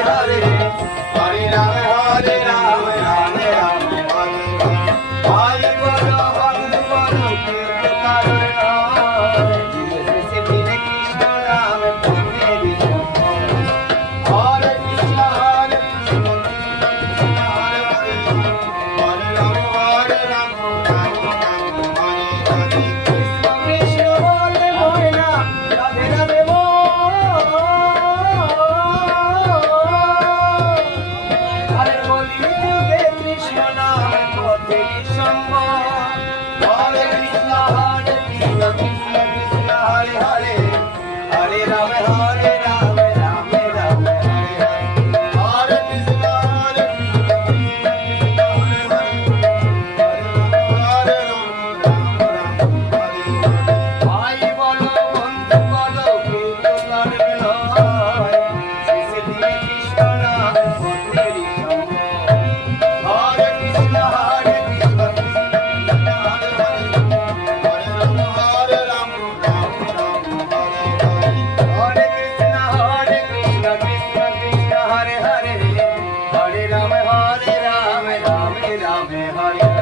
Hare Hare Foundation. Rame Hare Rame Rame Rame Hare